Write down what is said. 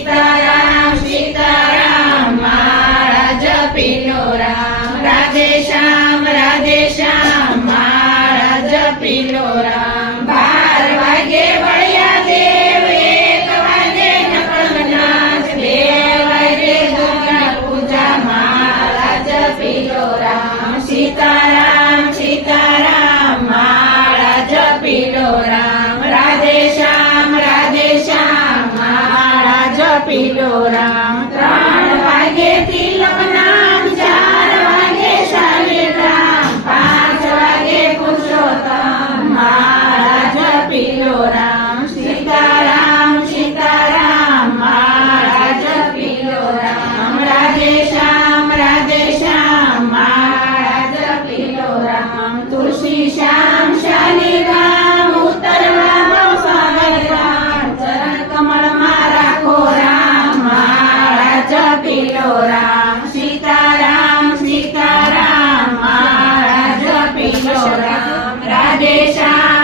સીતારામ સીતારામ માળા જપીલો રામ રાધે શ્યામ માળા જપીલો રામ 12 વાગે વળ્યા દેવ 1 વાગે નકળનાથ 2 વાગે દુર્ગા પૂજા માળા જપીલો રામ સીતારામ સીતારામ માળા જપીલો રામ રાધે શ્યામ માળા જપીલો રામ 3 વાગે તિલક નામ 4 વાગે શાલિગ્રામ 5 વાગે પુરુષોત્તમ માળા જપીલો રામ સીતારામ સીતારામ માળા જપીલો રામ રાધે શ્યામ માળા જપીલો રામ તુલસી શ્યામ શાલિગ્રામ ઉતરવા બહુ સ્વાગત રામ ચરણ કમળમાં રાખો રામ માળા જપીલો રામ સીતારામ માળા જપીલો રામ રાધે શ્યામ